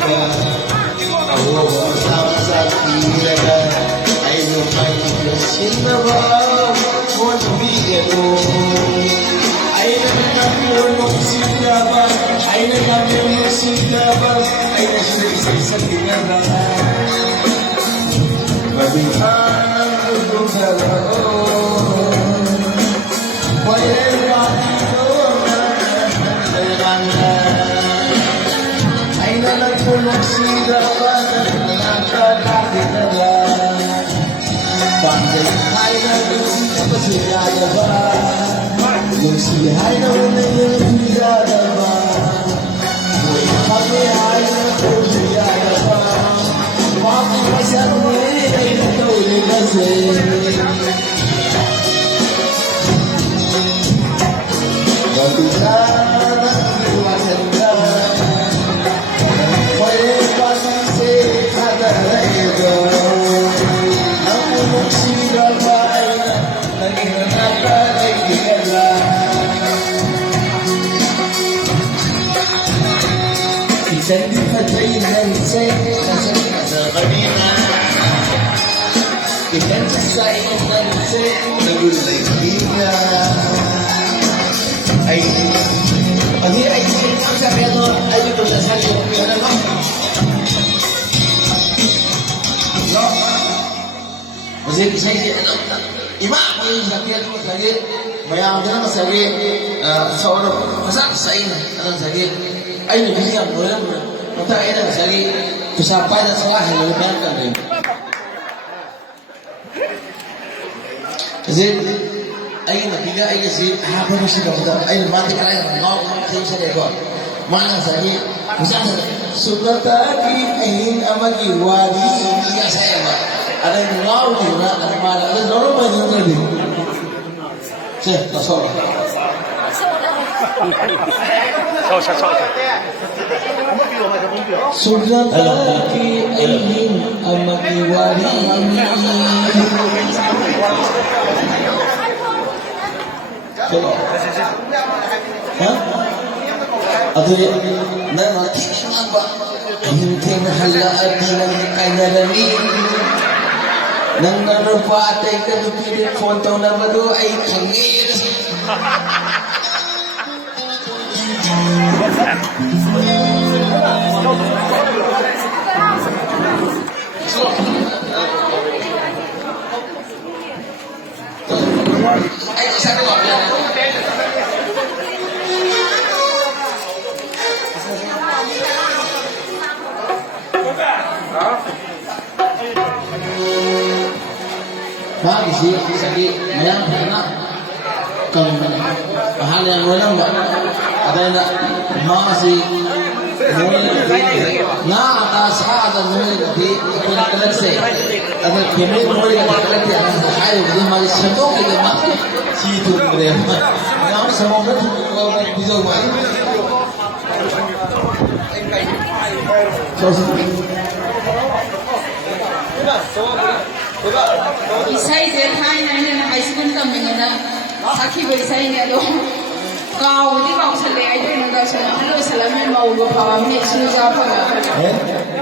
talaga. Ako kasama sa tiraga ay lumay sinawa mo nabigyan mo. Ay nagkakaroon sinaba, ay nagkakaroon sinaba, ay nagsisay sa tinara. Babihan ang gulong galaon, walang bakito na nalala. Ay nalagpulong sinaba, nagkakakakit na ba? Panday ay nagkakita pa sinada ba? Yung sihay na unay yung sinada ba? Uy, kami ay nagkakita ba? Bakit masyadong ay natawin kasi? Babihan ang iwasan ka, pwede pa kasi katalaga. Ang punong sinaba ay naghihanatan ay kikala. Isang di pa tayo nansay nasa kanina. Ikan sa iyong nansay nagulay niya. Ay ang sabi ano, ay dito sa sali yung pera, no? No? Kasi ano, iba ako yung sakit mo, sakit. Mayroon ka naman sakit. Sa oras, masak sa ina, anong sakit? Ay, nagiging mo lang. Matay na, sakit. Kusapay na sa lahi, nalipan ka rin. Kasi, ay nabiga ay kasi hapon mo siya kapag ay mati ka lang ngawag kayo sa lekot manang sakit misalnya sugatagi ay amagiwari iya saya ba ada yang ngawag yun na at mana ada norong ba yun tadi siya tasol sugatagi ay amagiwari ha? Ato na nakikinig ba? Hindi na halaan ng kainalani. Nang narupatay ka nung photo na mado ay kangil. Ay, isa ko ba? Bakit sih? Sakit, mayang na kang mahal yang walang ba? Ada na mga si na atas ada muli di kalagse. Ada kini muli kalagse ang ayo di mali satu kita mak situ mereka. Yang semua kan bisa buat. Isai zetai na ina high school tamina sakhi bai sai ne do kau di kau sale ai do nang sa hello salamin mau go pa me su ja pa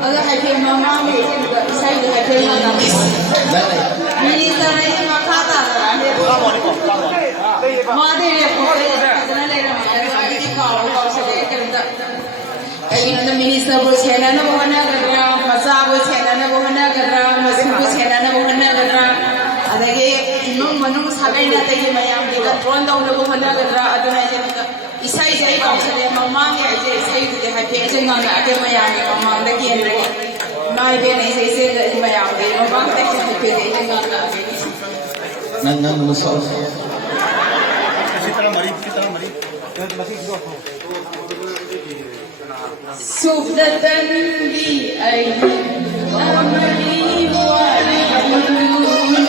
ala hai ke mama me isai de hai ke na mini sai ma kha ta ma de le ko na le na ai di kau sale ke da ai na minister bo chena na bo na ga maza bo chena na bo na ga masu bo chena na bo na ga adage imam manung sagai na tege mayam de drone daw lo hana gadra aduna je isai jai ka sale mama ne je isai de ha pe je ngana ade mayam ne mama da ki ne mai be ne sai sai de mayam de mama da ki pe de ngana ade nang musol kita mari Sufdatan bi aini amali wa alhamdulillah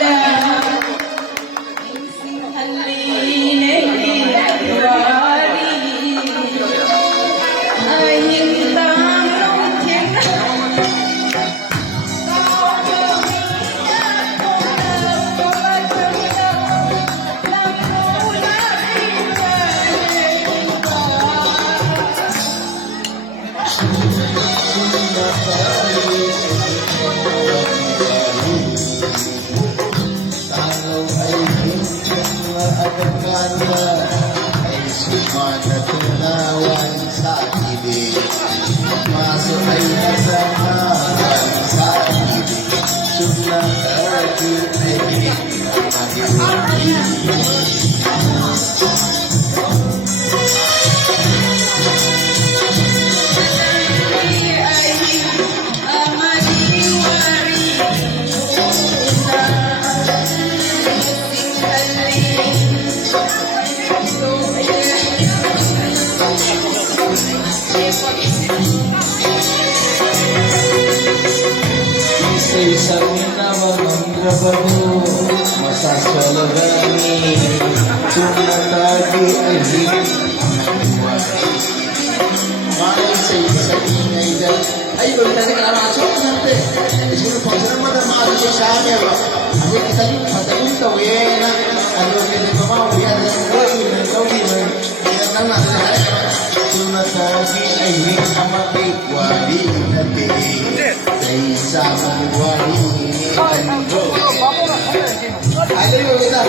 pagkakala ay sumanatunawan sa ibig. Masok ay nasamahan sa ibig. Sulang aragin ay sa minawang ang trabaho, masasalagani, tumatagi ay Malay sa ingay dahil, ay, ulit ka araso, nante. Siguro po, saan naman ang mga siya sa amin, ba? Ako kita yung patayin tawin, ano, kita pa mga uyan, Tinatang natin na tumatagi ay hikamapigwari natin. Sa isang wari ko. Ayun mo kita.